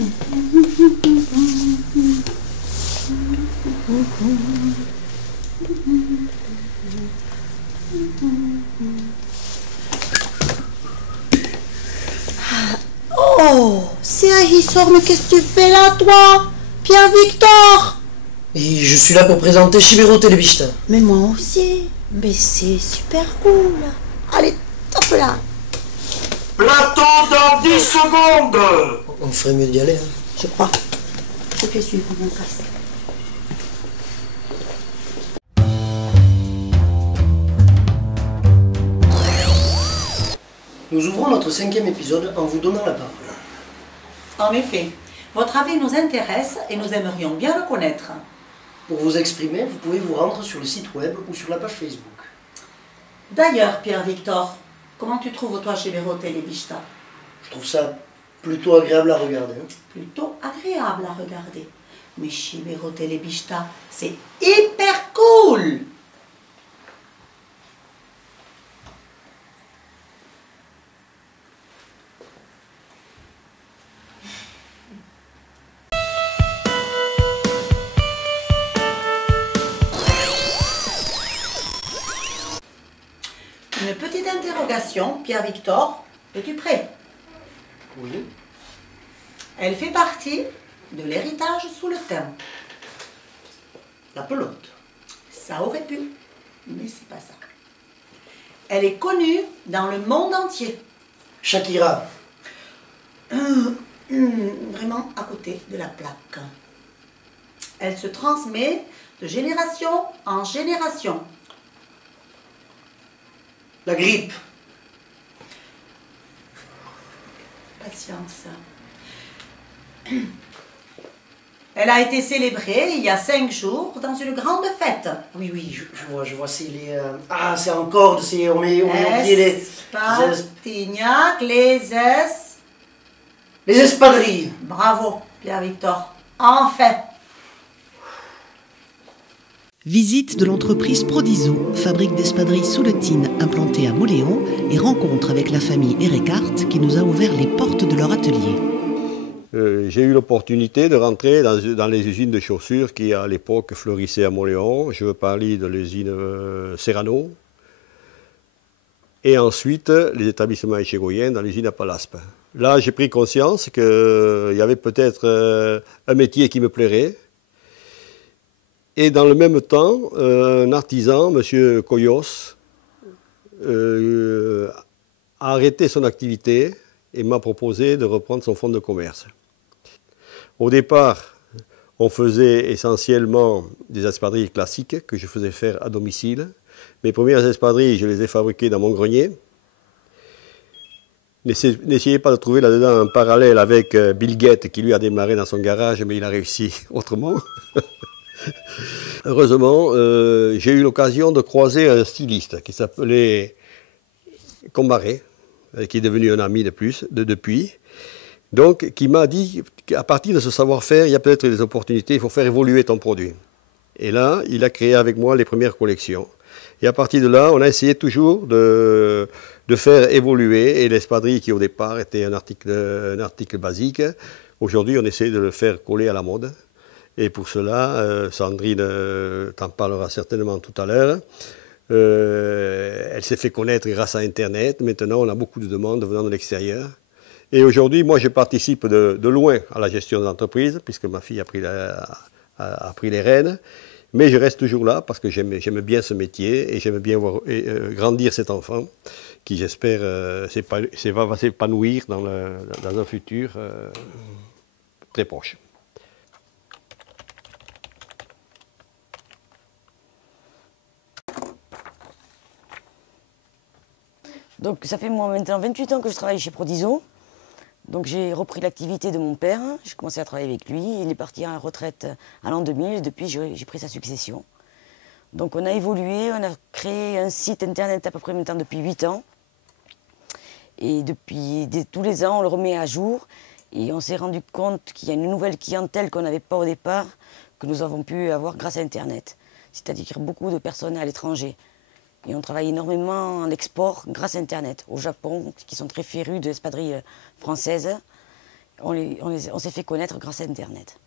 Oh, c'est Ahissor, mais qu'est-ce que tu fais là, toi? Pierre-Victor! Et je suis là pour présenter Chibero Telebista. Mais moi aussi. Mais c'est super cool. Allez, top là. Plateau dans 10 secondes. On ferait mieux d'y aller. Hein. Je crois. Je fais suivre mon casque. Nous ouvrons notre 5e épisode en vous donnant la parole. En effet, votre avis nous intéresse et nous aimerions bien le connaître. Pour vous exprimer, vous pouvez vous rendre sur le site web ou sur la page Facebook. D'ailleurs, Pierre-Victor, comment tu trouves toi Chibero Telebista? Je trouve ça plutôt agréable à regarder. Hein. Plutôt agréable à regarder. Mais Chibero Telebista, c'est hyper cool! Une petite interrogation, Pierre-Victor, es-tu prêt? Oui. Elle fait partie de l'héritage sous le thym. La pelote. Ça aurait pu, mais c'est pas ça. Elle est connue dans le monde entier. Shakira. Vraiment à côté de la plaque. Elle se transmet de génération en génération. La grippe. Patience. Elle a été célébrée il y a 5 jours dans une grande fête. Oui, oui, je vois, c'est les... Ah, c'est en corde, c'est... On met au pied les... Spartignac, Les espadrilles. Bravo, Pierre-Victor. Enfin. Visite de l'entreprise Prodiso, fabrique d'espadrilles sous le Tine implantée à Mauléon, et rencontre avec la famille Erekart qui nous a ouvert les portes de leur atelier. J'ai eu l'opportunité de rentrer dans les usines de chaussures qui à l'époque fleurissaient à Mauléon. Je veux parler de l'usine Serrano et ensuite les établissements échegoyens dans l'usine à Palaspe. Là j'ai pris conscience qu'il y avait peut-être un métier qui me plairait. Et dans le même temps, un artisan, M. Coyos, a arrêté son activité et m'a proposé de reprendre son fonds de commerce. Au départ, on faisait essentiellement des espadrilles classiques que je faisais faire à domicile. Mes premières espadrilles, je les ai fabriquées dans mon grenier. N'essayez pas de trouver là-dedans un parallèle avec Bill Gates qui lui a démarré dans son garage, mais il a réussi autrement. Heureusement, j'ai eu l'occasion de croiser un styliste qui s'appelait Combaré, qui est devenu un ami depuis, donc qui m'a dit qu'à partir de ce savoir-faire, il y a peut-être des opportunités, il faut faire évoluer ton produit. Et là, il a créé avec moi les premières collections. Et à partir de là, on a essayé toujours de faire évoluer, et l'espadrille qui au départ était un article basique, aujourd'hui on essaie de le faire coller à la mode. Et pour cela, Sandrine t'en parlera certainement tout à l'heure. Elle s'est fait connaître grâce à Internet. Maintenant, on a beaucoup de demandes venant de l'extérieur. Et aujourd'hui, moi, je participe de loin à la gestion de l'entreprise, puisque ma fille a pris les rênes. Mais je reste toujours là parce que j'aime bien ce métier et j'aime bien voir grandir cet enfant qui, j'espère, va s'épanouir dans un futur très proche. Donc ça fait moi maintenant 28 ans que je travaille chez Prodiso. Donc j'ai repris l'activité de mon père, j'ai commencé à travailler avec lui, il est parti en retraite à l'an 2000 et depuis j'ai pris sa succession. Donc on a évolué, on a créé un site internet à peu près maintenant depuis 8 ans. Et tous les ans on le remet à jour et on s'est rendu compte qu'il y a une nouvelle clientèle qu'on n'avait pas au départ, que nous avons pu avoir grâce à Internet. C'est-à-dire beaucoup de personnes à l'étranger. Et on travaille énormément en export grâce à Internet, au Japon, qui sont très férus de l'espadrille française. on s'est fait connaître grâce à Internet.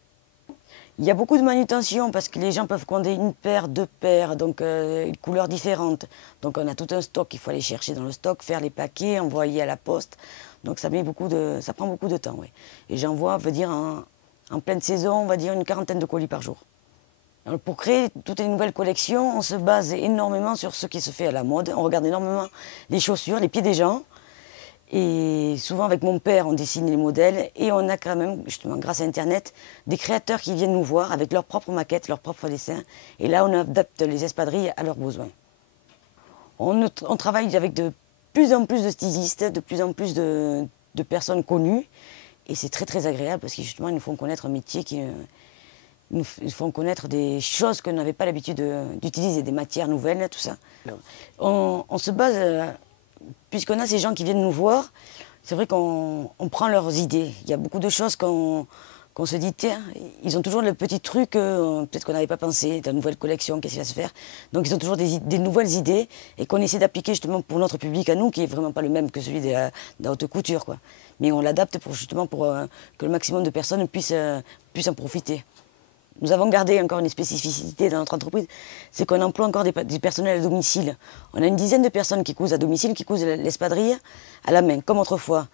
Il y a beaucoup de manutention parce que les gens peuvent commander une paire, deux paires, donc une couleur différente. Donc on a tout un stock qu'il faut aller chercher dans le stock, faire les paquets, envoyer à la poste. Donc ça prend beaucoup de temps. Ouais. Et j'envoie, en pleine saison, on va dire une 40aine de colis par jour. Alors pour créer toutes les nouvelles collections, on se base énormément sur ce qui se fait à la mode. On regarde énormément les chaussures, les pieds des gens. Et souvent avec mon père, on dessine les modèles et on a quand même, justement grâce à Internet, des créateurs qui viennent nous voir avec leurs propres maquettes, leurs propres dessins. Et là, on adapte les espadrilles à leurs besoins. On travaille avec de plus en plus de stylistes, de plus en plus de personnes connues. Et c'est très très agréable parce que justement, ils nous font connaître un métier qui nous font connaître des choses qu'on n'avait pas l'habitude d'utiliser, des matières nouvelles, tout ça. On se base... Puisqu'on a ces gens qui viennent nous voir, c'est vrai qu'on prend leurs idées. Il y a beaucoup de choses qu'on se dit, tiens, ils ont toujours le petit truc, peut-être qu'on n'avait pas pensé, de la nouvelle collection, qu'est-ce qu'il va se faire. Donc ils ont toujours des nouvelles idées et qu'on essaie d'appliquer justement pour notre public à nous, qui n'est vraiment pas le même que celui de la haute couture, quoi. Mais on l'adapte pour que le maximum de personnes puissent en profiter. Nous avons gardé encore une spécificité dans notre entreprise, c'est qu'on emploie encore du personnel à domicile. On a une dizaine de personnes qui cousent à domicile, qui cousent l'espadrille à la main, comme autrefois.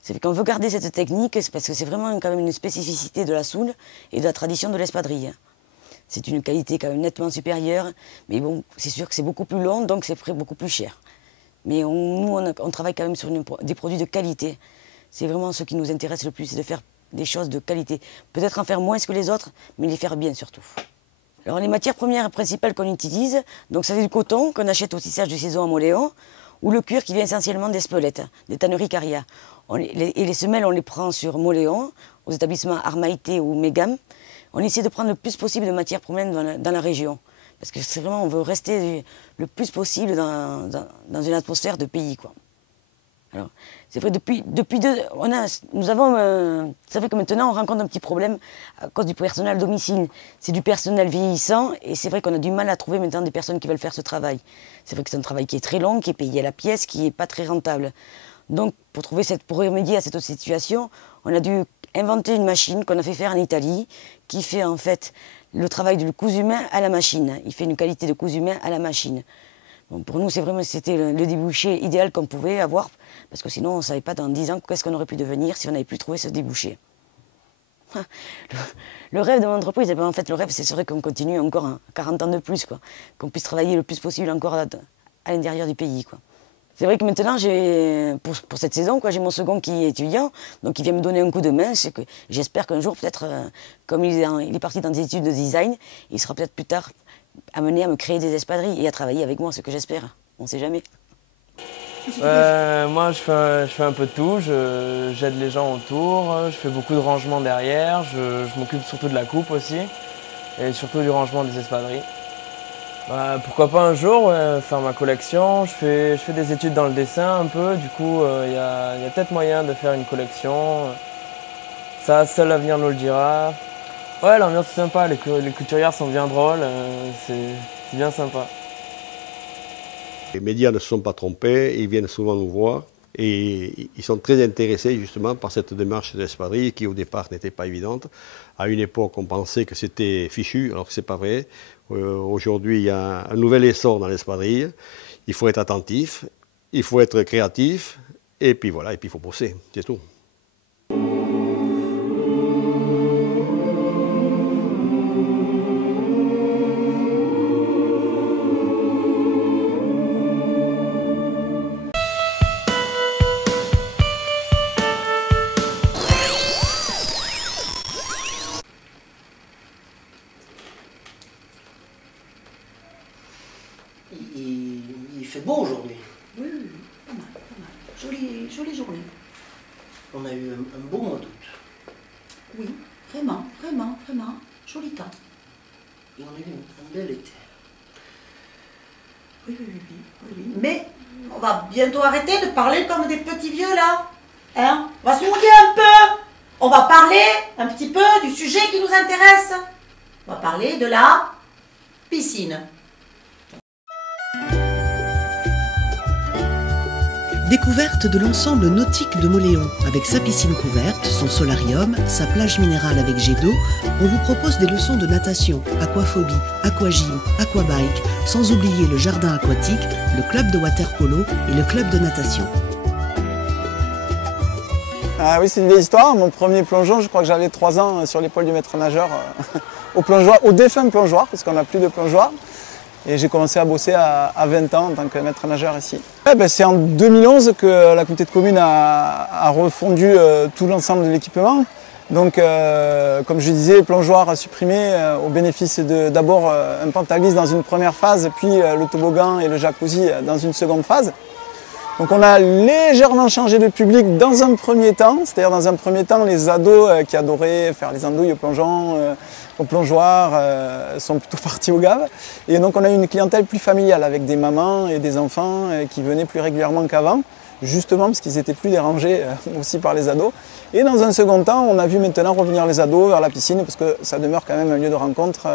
C'est qu'on veut garder cette technique, parce que c'est vraiment quand même une spécificité de la soule et de la tradition de l'espadrille. C'est une qualité quand même nettement supérieure, mais bon, c'est sûr que c'est beaucoup plus long, donc c'est beaucoup plus cher. Mais nous, on travaille quand même sur des produits de qualité. C'est vraiment ce qui nous intéresse le plus, c'est de faire des choses de qualité. Peut-être en faire moins que les autres, mais les faire bien surtout. Alors les matières premières principales qu'on utilise, donc c'est du coton qu'on achète au tissage de saison à Moléon, ou le cuir qui vient essentiellement d'Espelette, des tanneries Caria. Et les semelles, on les prend sur Moléon, aux établissements Armaïté ou Mégam. On essaie de prendre le plus possible de matières premières dans la région. Parce que c'est vraiment, on veut rester le plus possible dans une atmosphère de pays, quoi. Alors, c'est vrai, c'est vrai que maintenant on rencontre un petit problème à cause du personnel à domicile. C'est du personnel vieillissant et c'est vrai qu'on a du mal à trouver maintenant des personnes qui veulent faire ce travail. C'est vrai que c'est un travail qui est très long, qui est payé à la pièce, qui n'est pas très rentable. Donc pour remédier à cette situation, on a dû inventer une machine qu'on a fait faire en Italie, qui fait en fait le travail du cousu main à la machine. Il fait une qualité de cousu main à la machine. Bon, pour nous, c'était le débouché idéal qu'on pouvait avoir, parce que sinon, on ne savait pas dans 10 ans qu'est-ce qu'on aurait pu devenir si on n'avait pu trouver ce débouché. Le rêve de mon entreprise, eh bien, en fait, le rêve, c'est vrai qu'on continue encore 40 ans de plus, qu'on puisse travailler le plus possible encore à l'intérieur du pays, quoi. C'est vrai que maintenant, pour cette saison, j'ai mon second qui est étudiant, donc il vient me donner un coup de main. J'espère qu'un jour, peut-être, comme il est parti dans des études de design, il sera peut-être plus tard amené à me créer des espadrilles et à travailler avec moi, ce que j'espère. On ne sait jamais. Moi, je fais un peu de tout. J'aide les gens autour, je fais beaucoup de rangement derrière, je m'occupe surtout de la coupe aussi, et surtout du rangement des espadrilles. Pourquoi pas un jour faire ma collection. Je fais des études dans le dessin un peu, du coup il y a peut-être moyen de faire une collection. Ça, seul l'avenir nous le dira. Ouais, l'ambiance est sympa, les couturières sont bien drôles, c'est bien sympa. Les médias ne se sont pas trompés, ils viennent souvent nous voir et ils sont très intéressés justement par cette démarche d'espadrille qui au départ n'était pas évidente. À une époque, on pensait que c'était fichu, alors que ce n'est pas vrai. Aujourd'hui, il y a un nouvel essor dans l'espadrille. Il faut être attentif, il faut être créatif, et puis voilà, et puis il faut bosser, c'est tout. Il fait beau aujourd'hui. Oui, pas mal, pas mal. Jolie journée. On a eu un beau mois d'août. Oui, vraiment. Joli temps. Et on a eu un bel été. Oui. Mais on va bientôt arrêter de parler comme des petits vieux là. Hein? On va se mouiller un peu. On va parler un petit peu du sujet qui nous intéresse. On va parler de la piscine. Découverte de l'ensemble nautique de Mauléon, avec sa piscine couverte, son solarium, sa plage minérale avec jet d'eau, on vous propose des leçons de natation, aquaphobie, aquagym, aquabike, sans oublier le jardin aquatique, le club de water-polo et le club de natation. Ah oui, c'est une vieille histoire. Mon premier plongeon, je crois que j'avais 3 ans sur l'épaule du maître nageur au défunt plongeoir, parce qu'on n'a plus de plongeoir. Et j'ai commencé à bosser à 20 ans en tant que maître nageur ici. C'est en 2011 que la communauté de communes a refondu tout l'ensemble de l'équipement. Donc, comme je disais, plongeoir supprimé au bénéfice d'abord un pentaglisse dans une première phase, puis le toboggan et le jacuzzi dans une seconde phase. Donc on a légèrement changé de public dans un premier temps, c'est-à-dire dans un premier temps les ados qui adoraient faire les andouilles au plongeon, au plongeoir, sont plutôt partis au gave. Et donc on a eu une clientèle plus familiale avec des mamans et des enfants qui venaient plus régulièrement qu'avant, justement parce qu'ils étaient plus dérangés aussi par les ados. Et dans un second temps, on a vu maintenant revenir les ados vers la piscine parce que ça demeure quand même un lieu de rencontre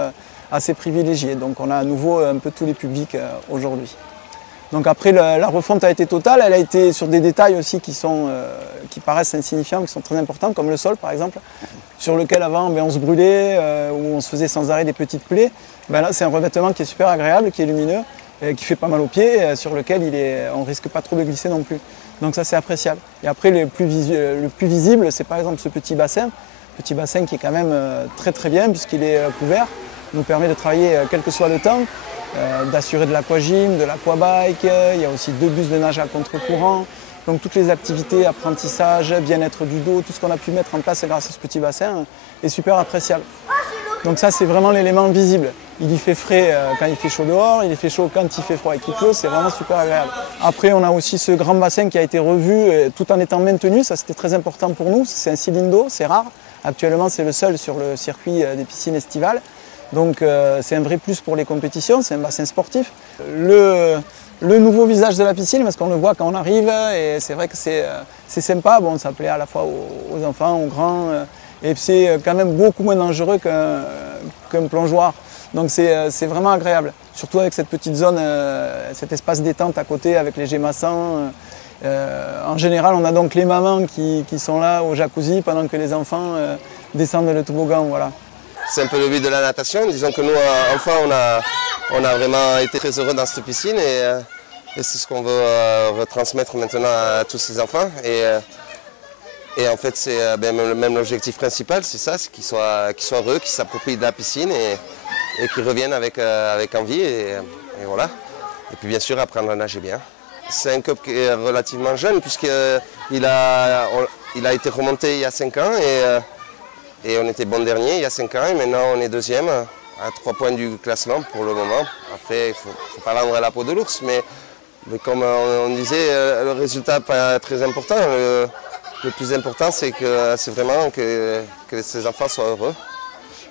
assez privilégié. Donc on a à nouveau un peu tous les publics aujourd'hui. Donc après, la refonte a été totale, elle a été sur des détails aussi qui paraissent insignifiants, qui sont très importants, comme le sol par exemple, sur lequel avant on se brûlait, où on se faisait sans arrêt des petites plaies. Là c'est un revêtement qui est super agréable, qui est lumineux, qui fait pas mal aux pieds, sur lequel on ne risque pas trop de glisser non plus. Donc ça c'est appréciable. Et après le plus visible, c'est par exemple ce petit bassin qui est quand même très très bien puisqu'il est couvert, nous permet de travailler quel que soit le temps. D'assurer de l'aquagym, de l'aquabike, il y a aussi 2 bus de nage à contre-courant. Donc toutes les activités, apprentissage, bien-être du dos, tout ce qu'on a pu mettre en place grâce à ce petit bassin est super appréciable. Donc ça c'est vraiment l'élément visible. Il y fait frais quand il fait chaud dehors, il fait chaud quand il fait froid et qu'il pleut, c'est vraiment super agréable. Après on a aussi ce grand bassin qui a été revu tout en étant maintenu, ça c'était très important pour nous, c'est un cylindre, c'est rare. Actuellement c'est le seul sur le circuit des piscines estivales. Donc c'est un vrai plus pour les compétitions, c'est un bassin sportif. Le nouveau visage de la piscine, parce qu'on le voit quand on arrive, et c'est vrai que c'est sympa, bon, ça plaît à la fois aux enfants, aux grands, et c'est quand même beaucoup moins dangereux qu'un plongeoir. Donc c'est vraiment agréable, surtout avec cette petite zone, cet espace détente à côté avec les jets massants. En général, on a donc les mamans qui sont là au jacuzzi pendant que les enfants descendent le toboggan. Voilà. C'est un peu le but de la natation. Disons que nous, enfants, on a vraiment été très heureux dans cette piscine et c'est ce qu'on veut retransmettre maintenant à tous ces enfants. Et en fait, c'est même l'objectif principal, c'est ça, c'est qu'ils soient heureux, qu'ils s'approprient de la piscine et qu'ils reviennent avec envie et voilà. Et puis bien sûr, apprendre à nager bien. C'est un club qui est relativement jeune puisqu'il a été remonté il y a 5 ans et on était bon dernier il y a 5 ans et maintenant on est deuxième à 3 points du classement pour le moment. Après, il ne faut pas vendre la peau de l'ours, mais comme on disait, le résultat n'est pas très important. Le plus important, c'est vraiment que ces enfants soient heureux.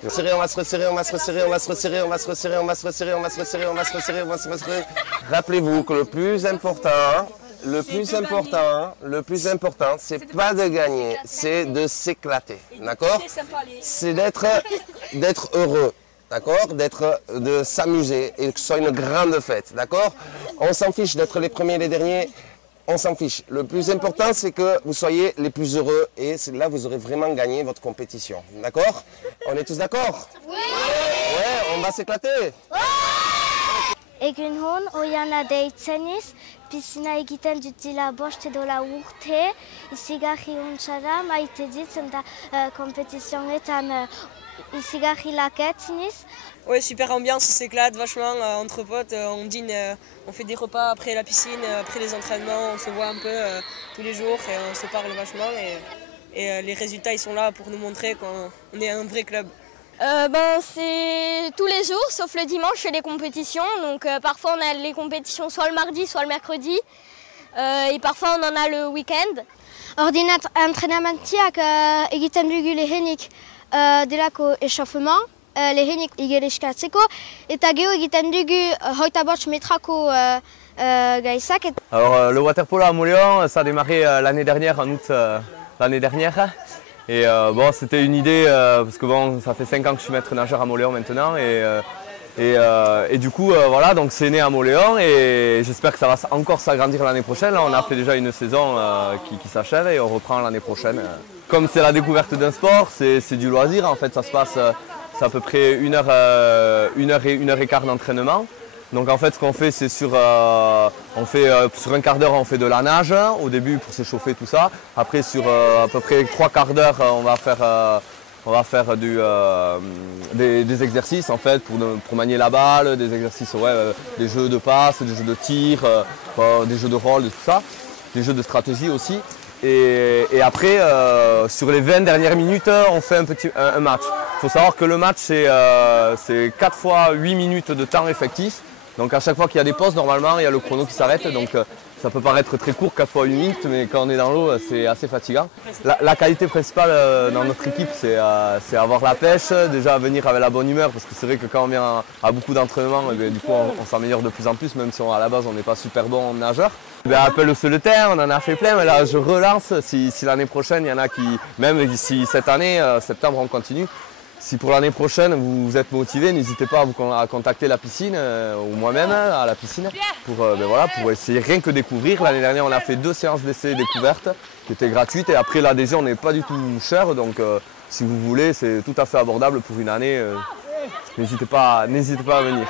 On va se resserrer, on va se resserrer, on va se resserrer, on va se resserrer, on va se resserrer, on va se resserrer, on va se resserrer, on va se resserrer. Rappelez-vous que le plus important, c'est pas de gagner, c'est de s'éclater, d'accord? C'est d'être heureux, d'accord? De s'amuser et que ce soit une grande fête, d'accord? On s'en fiche d'être les premiers et les derniers, on s'en fiche. Le plus important, c'est que vous soyez les plus heureux et là, vous aurez vraiment gagné votre compétition, d'accord? On est tous d'accord? Oui! Ouais, on va s'éclater! Egun hon, oiana deitzeniz, piscina egiten dutila bost edo lau urte, izigarri huntsara, maite ditzen da kompetizionetan izigarri laketzeniz. Ouais, super ambiance, on s'éclate vachement entre potes, on dîne, on fait des repas après la piscine, après les entraînements, on se voit un peu tous les jours et on se parle vachement et les résultats ils sont là pour nous montrer qu'on est un vrai club. C'est tous les jours, sauf le dimanche, c'est les compétitions. Donc parfois on a les compétitions soit le mardi, soit le mercredi. Et parfois on en a le week-end. Ordinat entrenamentsiak egiten dugu lehenik delako échauffement, lehenik igeriskatzeko. Eta gero egiten dugu 25 metrako gaisak. Alors le waterpolo à Mauléon, ça a démarré l'année dernière, en août l'année dernière. Et bon, c'était une idée, parce que bon, ça fait 5 ans que je suis maître nageur à Mauléon maintenant, et Et du coup, voilà, donc c'est né à Mauléon et j'espère que ça va encore s'agrandir l'année prochaine. Là, on a fait déjà une saison qui s'achève et on reprend l'année prochaine. Comme c'est la découverte d'un sport, c'est du loisir. En fait, ça se passe, c'est à peu près une heure et quart d'entraînement. Donc en fait, ce qu'on fait, c'est sur un quart d'heure, on fait de la nage au début pour s'échauffer tout ça. Après, sur à peu près 3 quarts d'heure, on va faire des exercices en fait pour manier la balle, des exercices, des jeux de passe, des jeux de tir, des jeux de rôle, tout ça, des jeux de stratégie aussi. Et après, sur les 20 dernières minutes, on fait un match. Il faut savoir que le match, c'est 4 fois 8 minutes de temps effectif. Donc à chaque fois qu'il y a des pauses, normalement, il y a le chrono qui s'arrête. Donc ça peut paraître très court, 4 fois 8 minutes, mais quand on est dans l'eau, c'est assez fatigant. La qualité principale dans notre équipe, c'est avoir la pêche, déjà venir avec la bonne humeur, parce que c'est vrai que quand on vient à beaucoup d'entraînements, du coup on s'améliore de plus en plus, même si à la base on n'est pas super bon nageur. Appelle le terre, on en a fait plein, mais là je relance, si l'année prochaine il y en a qui, même si cette année, septembre on continue, si pour l'année prochaine vous êtes motivé, n'hésitez pas à contacter la piscine ou moi-même à la piscine pour essayer rien que découvrir. L'année dernière on a fait 2 séances d'essai découvertes qui étaient gratuites et après l'adhésion n'est pas du tout chère, donc si vous voulez c'est tout à fait abordable pour une année, n'hésitez pas à venir.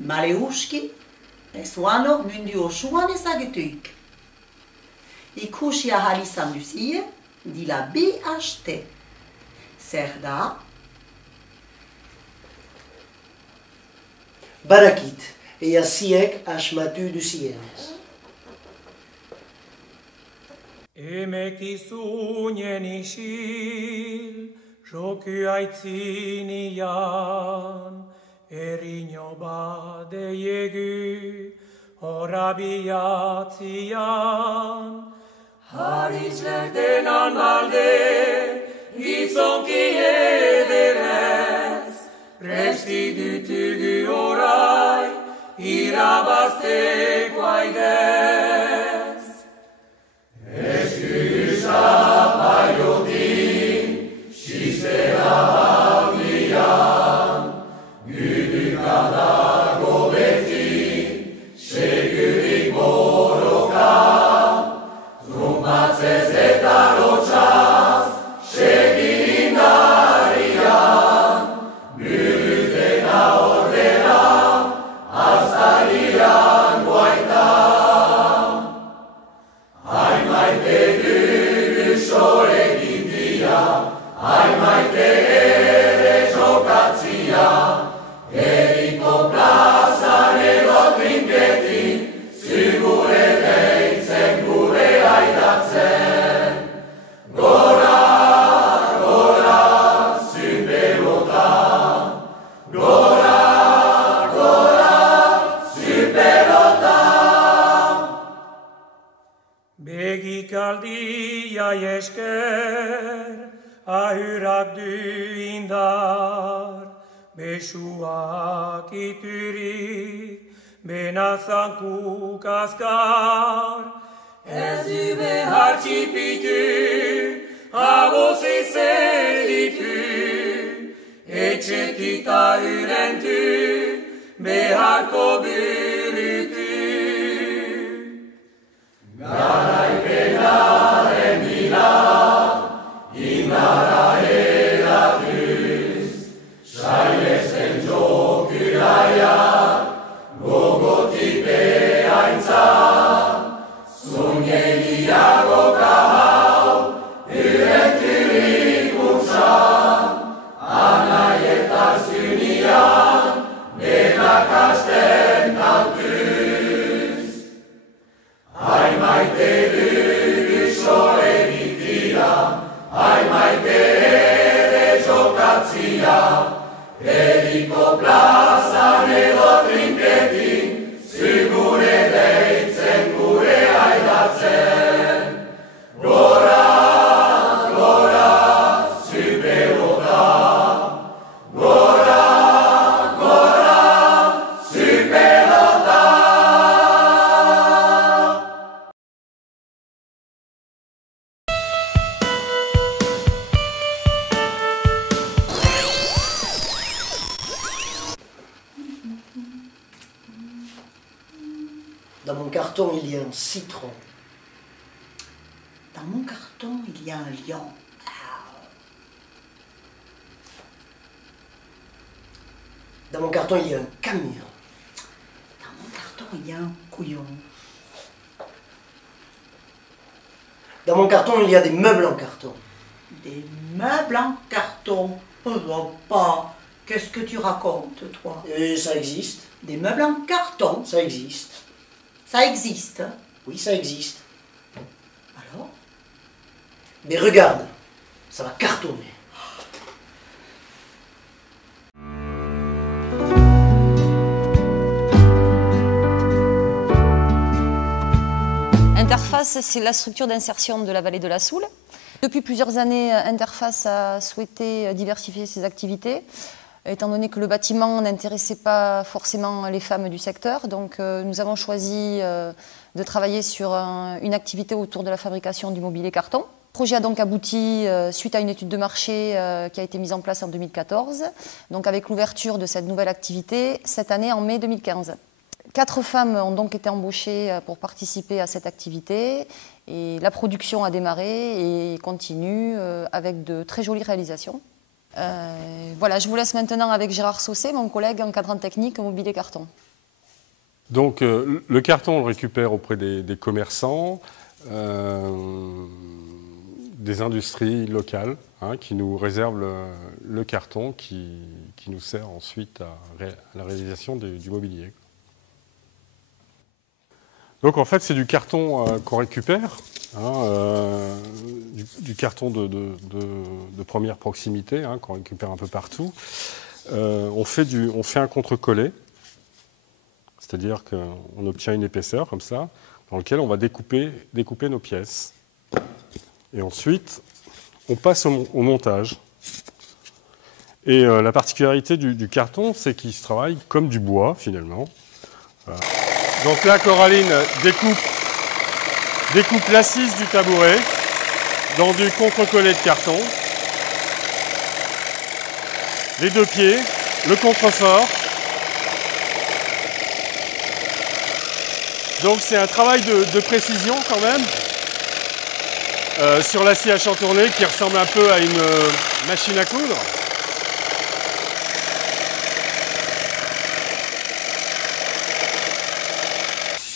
Maleuszki, Eswano, Mundio Schuane Sagetuik. Ikushia Halisam Lucie, dit la BHT. Serda. Barakit, et Asiek Ashmatu du Sienes. Emekisunyenishil, Joku Aitzinian. Erinyo bade yegu, horabiatzian. Harizlerden analde, gizonki ederez. Resti dütügü oray, irabazteko aidez. Esküsa payotin, şistera Dago beti, segurik borokan, trumpatzez eta lotxaz, segindarian, buruzena ordena, aztalian guaitan. Hain maite dugu sorek india, hain maite ere jokatzia, Eriko plazan edo trinketin, zigure deitzen gure aidatzen. Gora, gora, zupelotan. Gora, gora, zupelotan. Begikaldia esker, ahurak du indar. Besuak iturik, benazankuk azkar. Ez du behar txipitu, aboz ezer ditu. Etxekita urentu, beharko burutu. Garaipenaren bila, indara eratuz. Sailesten jokuraiak, gogotik behaintzan, zungeliago kahau, urenturik untsan, anaietak zunian, denak asten Dans mon carton, il y a un citron. Dans mon carton, il y a un lion. Dans mon carton, il y a un camion. Dans mon carton, il y a un couillon. Dans mon carton, il y a des meubles en carton. Des meubles en carton? Oh, pas. Qu'est-ce que tu racontes, toi? Et ça existe. Des meubles en carton? Ça existe. Ça existe? Oui, ça existe. Alors? Mais regarde, ça va cartonner. Interface, c'est la structure d'insertion de la vallée de la Soule. Depuis plusieurs années, Interface a souhaité diversifier ses activités, étant donné que le bâtiment n'intéressait pas forcément les femmes du secteur. Donc nous avons choisi de travailler sur une activité autour de la fabrication du mobilier carton. Le projet a donc abouti suite à une étude de marché qui a été mise en place en 2014, donc avec l'ouverture de cette nouvelle activité cette année en mai 2015. 4 femmes ont donc été embauchées pour participer à cette activité et la production a démarré et continue avec de très jolies réalisations. Voilà, je vous laisse maintenant avec Gérard Saucé, mon collègue encadrant technique mobilier carton. Donc le carton, on le récupère auprès des commerçants, des industries locales qui nous réservent le carton qui nous sert ensuite à la réalisation du mobilier. Donc en fait c'est du carton qu'on récupère, du carton de première proximité qu'on récupère un peu partout. On fait un contre-collé, c'est-à-dire qu'on obtient une épaisseur comme ça, dans laquelle on va découper nos pièces. Et ensuite on passe au montage. Et la particularité du carton, c'est qu'il se travaille comme du bois finalement. Voilà. Donc là, Coraline découpe l'assise du tabouret dans du contre-collé de carton. Les 2 pieds, le contrefort. Donc c'est un travail de précision quand même sur la scie à chantourner qui ressemble un peu à une machine à coudre.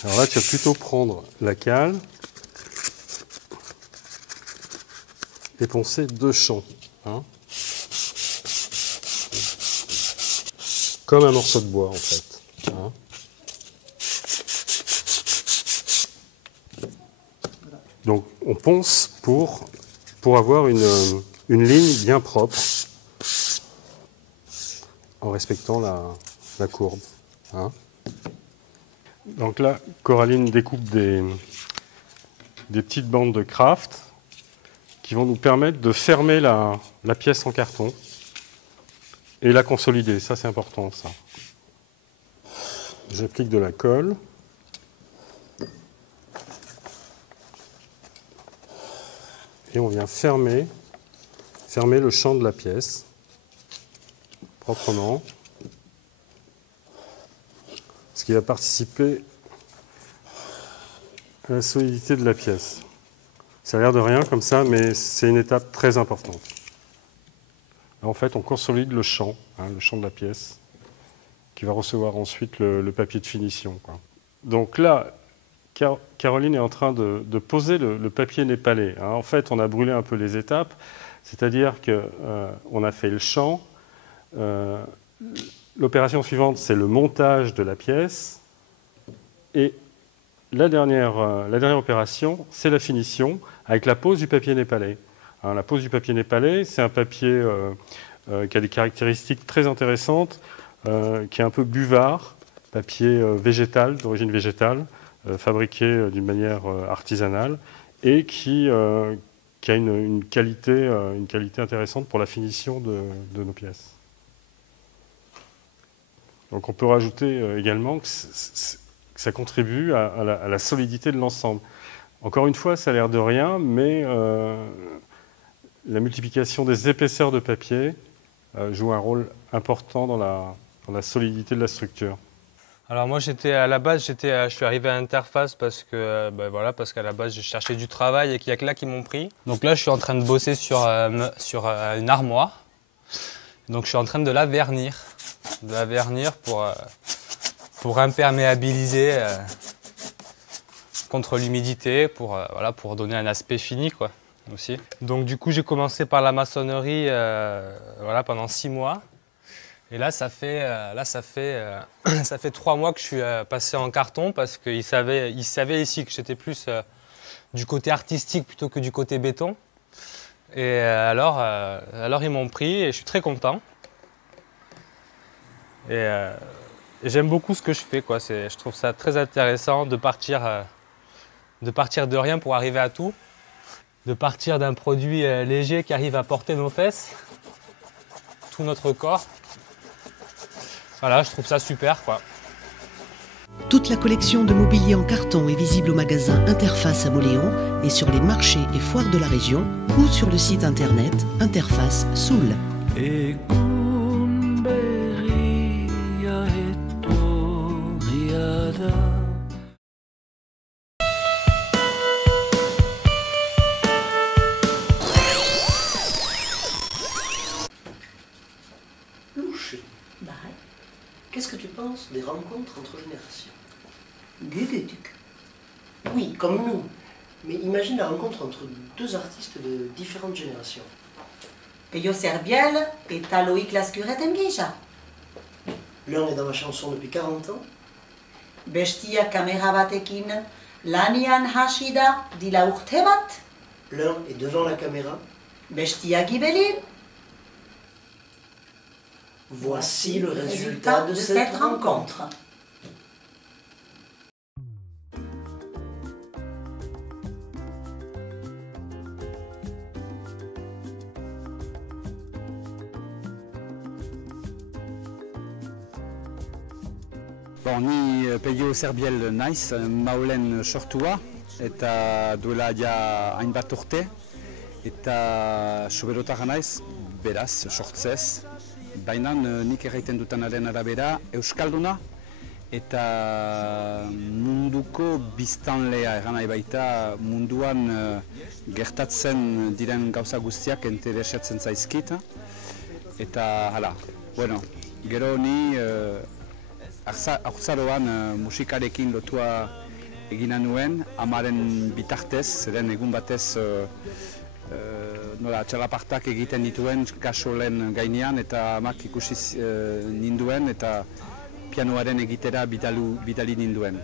Alors là, tu vas plutôt prendre la cale et poncer 2 champs. Comme un morceau de bois, en fait. Donc, on ponce pour avoir une ligne bien propre, en respectant la courbe. Donc là, Coraline découpe des petites bandes de craft qui vont nous permettre de fermer la pièce en carton et la consolider. Ça, c'est important, ça. J'applique de la colle. Et on vient fermer le champ de la pièce proprement. Ce qui va participer à la solidité de la pièce. Ça a l'air de rien comme ça, mais c'est une étape très importante. Là, en fait, on consolide le champ de la pièce, qui va recevoir ensuite le papier de finition. Donc là, Caroline est en train de poser le papier népalais. En fait, on a brûlé un peu les étapes, c'est-à-dire qu'on a fait le champ. L'opération suivante, c'est le montage de la pièce. Et la dernière opération, c'est la finition avec la pose du papier népalais. La pose du papier népalais, c'est un papier qui a des caractéristiques très intéressantes, qui est un peu buvard, papier végétal, d'origine végétale, fabriqué d'une manière artisanale et qui a une qualité intéressante pour la finition de nos pièces. Donc on peut rajouter également que ça contribue à la solidité de l'ensemble. Encore une fois, ça a l'air de rien, mais la multiplication des épaisseurs de papier joue un rôle important dans la solidité de la structure. Alors moi à la base je suis arrivé à Interface parce que parce qu'à la base je cherchais du travail et qu'il y a que là qui m'ont pris. Donc là je suis en train de bosser sur une armoire. Donc je suis en train de la vernir pour imperméabiliser contre l'humidité, pour donner un aspect fini quoi aussi. Donc du coup j'ai commencé par la maçonnerie pendant 6 mois. Et là, ça fait 3 mois que je suis passé en carton parce qu'ils savaient ici que j'étais plus du côté artistique plutôt que du côté béton. Et alors ils m'ont pris et je suis très content. Et j'aime beaucoup ce que je fais, quoi. Je trouve ça très intéressant de partir de rien pour arriver à tout. De partir d'un produit léger qui arrive à porter nos fesses, tout notre corps. Voilà, je trouve ça super, quoi. Toute la collection de mobilier en carton est visible au magasin Interface à Mauléon et sur les marchés et foires de la région ou sur le site internet Interface Soul. Qu'est-ce que tu penses des rencontres entre générations? Gugutuk. Oui, comme nous. Mais imagine la rencontre entre 2 artistes de différentes générations. Peio Serbiel et Loïc Lascuret Enguija. L'un est dans la chanson depuis 40 ans. Bestia kamera batekin lanian hashida dila urte bat. L'un est devant la caméra. Bestia gibelin. Voici le résultat de cette rencontre. Bon, ni Peio Serbiel naiz, maulen sortua, eta duela ja hainbat urte, eta soberotarra naiz, beraz, sortzez. Baina nik erraiten dutanaren arabera euskalduna eta munduko biztanlea eran nahi baita munduan gertatzen diren gauza guztiak interesatzen zaizkit. Eta hala, bueno, gero ni haurtzaroan musikarekin lotua egina nuen, amaren bitartez, zeren egun batez txalapartak egiten dituen kasolen gainean eta amak ikusi ninduen eta pianoaren egitera bidali ninduen.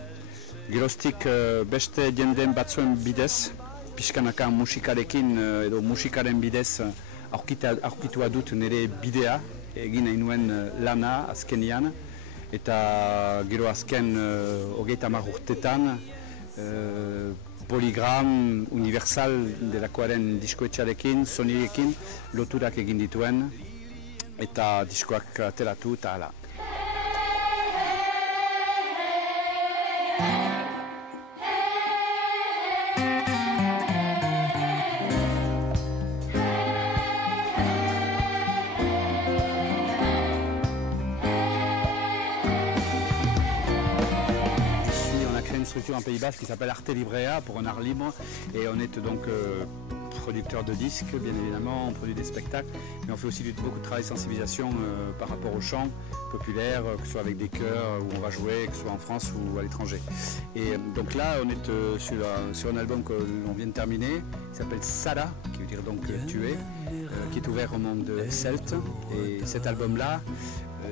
Geroztik beste jenden batzuen bidez, pixkanaka musikarekin edo musikaren bidez aurkitua dut nire bidea, egin nahi nuen lana azkenian eta gero azken 30 urtetan Polygram Universal delakoaren diskoetxarekin, Sonyerekin loturak egin dituen eta diskoak ateratu eta hala. Un Pays Basque qui s'appelle Arte Librea pour un art libre et on est donc producteur de disques, bien évidemment, on produit des spectacles, mais on fait aussi beaucoup de travail de sensibilisation par rapport au chant populaire, que ce soit avec des chœurs où on va jouer, que ce soit en France ou à l'étranger. Et donc là, on est sur un album que l'on vient de terminer, qui s'appelle Sala, qui veut dire donc tuer, qui est ouvert au monde celte. Et cet album-là,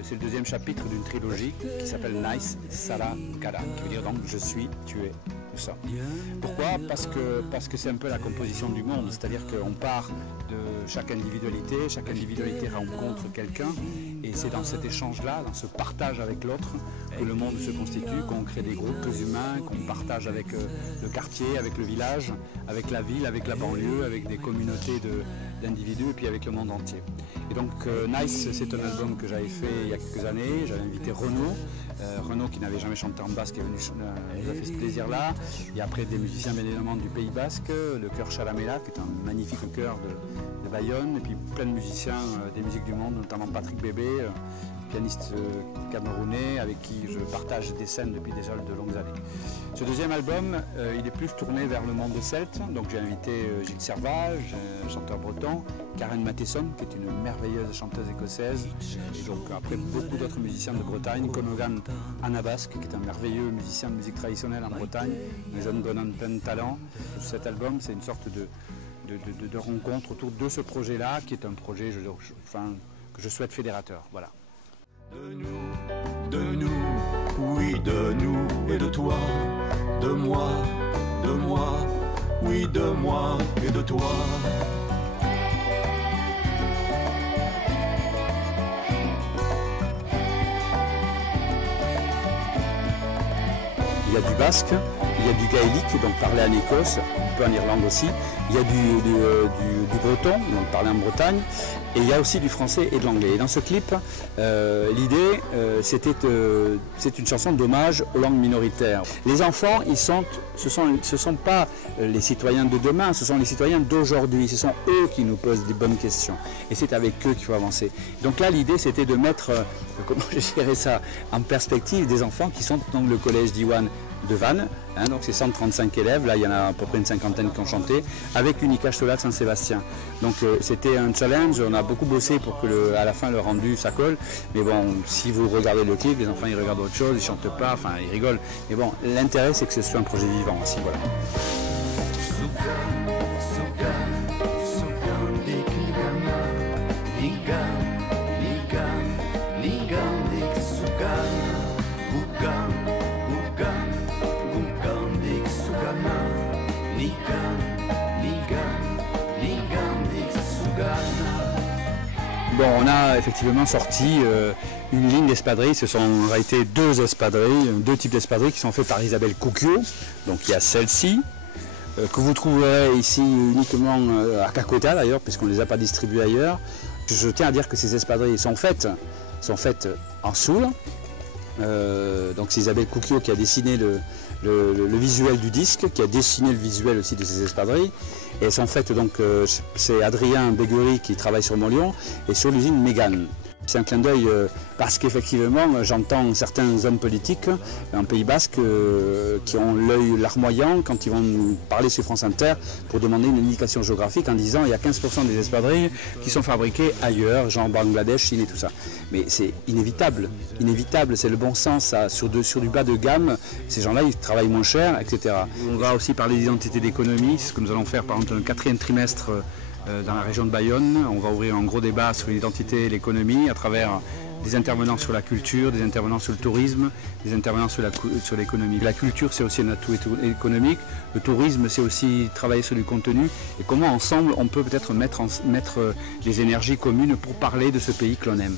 c'est le 2e chapitre d'une trilogie qui s'appelle Nice, Sala, Gala, qui veut dire donc je suis tué, tout ça. Pourquoi? Parce que c'est un peu la composition du monde, c'est-à-dire qu'on part de chaque individualité rencontre quelqu'un, et c'est dans cet échange-là, dans ce partage avec l'autre, que le monde se constitue, qu'on crée des groupes humains, qu'on partage avec le quartier, avec le village, avec la ville, avec la banlieue, avec des communautés d'individus et puis avec le monde entier. Et donc Nice, c'est un album que j'avais fait il y a quelques années, j'avais invité Renaud qui n'avait jamais chanté en basque, qui est venu, nous a fait ce plaisir-là, et après des musiciens bien évidemment du Pays Basque, le chœur Chalamela, qui est un magnifique chœur de Bayonne, et puis plein de musiciens des musiques du monde, notamment Patrick Bébé, pianiste camerounais avec qui je partage des scènes depuis déjà de longues années. Ce deuxième album, il est plus tourné vers le monde celte, donc j'ai invité Gilles Servage, chanteur breton, Karen Matheson, qui est une merveilleuse chanteuse écossaise, et donc après beaucoup d'autres musiciens de Bretagne, Konogan Anabasque, qui est un merveilleux musicien de musique traditionnelle en Bretagne, un jeune bonhomme plein de talent. Cet album, c'est une sorte de rencontre autour de ce projet-là, qui est un projet que je souhaite fédérateur. Voilà. De nous, oui de nous et de toi, de moi, oui de moi et de toi. Il y a du basque, il y a du gaélique, donc parlé en Écosse, un peu en Irlande aussi. Il y a du breton, donc parlé en Bretagne. Et il y a aussi du français et de l'anglais. Et dans ce clip, l'idée, c'est une chanson d'hommage aux langues minoritaires. Les enfants, ce sont pas les citoyens de demain, ce sont les citoyens d'aujourd'hui. Ce sont eux qui nous posent des bonnes questions. Et c'est avec eux qu'il faut avancer. Donc là, l'idée, c'était de mettre, comment je dirais ça, en perspective des enfants qui sont dans le collège d'Iwan de Vannes, donc c'est 135 élèves, là il y en a à peu près une cinquantaine qui ont chanté, avec l'Unica Stola de Saint-Sébastien. Donc c'était un challenge, on a beaucoup bossé pour que à la fin le rendu ça colle, mais bon, si vous regardez le clip, les enfants ils regardent autre chose, ils chantent pas, enfin ils rigolent, mais bon, l'intérêt c'est que ce soit un projet vivant aussi, voilà. Bon, on a effectivement sorti une ligne d'espadrilles. Ce sont en réalité deux types d'espadrilles qui sont faits par Isabelle Coucchio. Donc il y a celle-ci, que vous trouverez ici uniquement à Kakota d'ailleurs, puisqu'on ne les a pas distribuées ailleurs. Je tiens à dire que ces espadrilles sont faites en soule. Donc c'est Isabelle Coucchio qui a dessiné le visuel du disque, qui a dessiné le visuel aussi de ces espadrilles. Et elles sont faites, donc c'est Adrien Béguery qui travaille sur Montlion et sur l'usine Mégane. C'est un clin d'œil parce qu'effectivement j'entends certains hommes politiques en Pays Basque qui ont l'œil larmoyant quand ils vont nous parler sur France Inter pour demander une indication géographique en disant il y a 15% des espadrilles qui sont fabriquées ailleurs, genre Bangladesh, Chine et tout ça. Mais c'est inévitable, c'est le bon sens, ça, sur du bas de gamme, ces gens-là ils travaillent moins cher, etc. On va aussi parler d'identité d'économie, c'est ce que nous allons faire par exemple dans le 4e trimestre dans la région de Bayonne. On va ouvrir un gros débat sur l'identité et l'économie à travers des intervenants sur la culture, des intervenants sur le tourisme, des intervenants sur l'économie. La culture, c'est aussi un atout économique. Le tourisme, c'est aussi travailler sur du contenu. Et comment ensemble, on peut peut-être mettre des énergies communes pour parler de ce pays que l'on aime.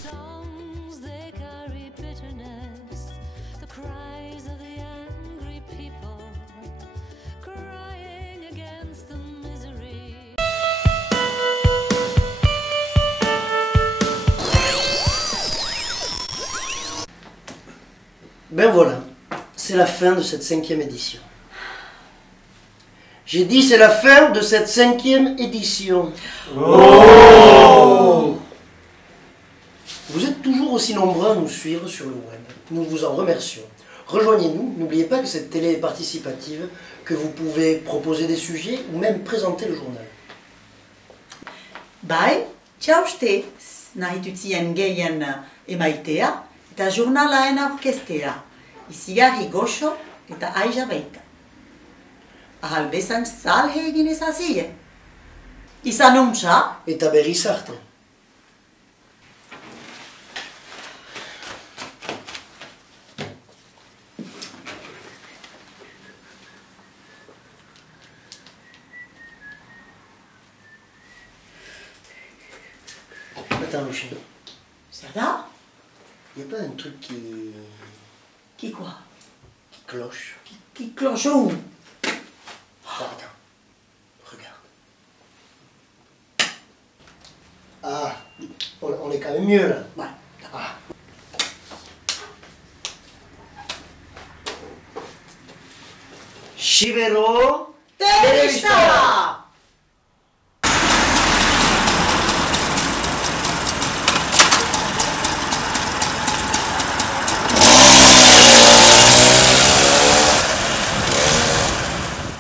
Ben voilà, c'est la fin de cette 5e édition. J'ai dit c'est la fin de cette 5e édition. Oh! Vous êtes toujours aussi nombreux à nous suivre sur le web. Nous vous en remercions. Rejoignez-nous, n'oubliez pas que cette télé est participative, que vous pouvez proposer des sujets ou même présenter le journal. Bai, ciao ste, nahitutien geien emaitea, eta jurnalaen aurkestea. Izigarri goxo eta aiza baita. Ahal bezan zal egin ezazie. Izan untza. Eta berriz arte. Attends, Michel. Serda? Il n'y a pas un truc qui... Qui quoi? Qui cloche. Qui cloche où? Attends, regarde. Ah, on est quand même mieux là. Ouais. Ah. Shibero Televista!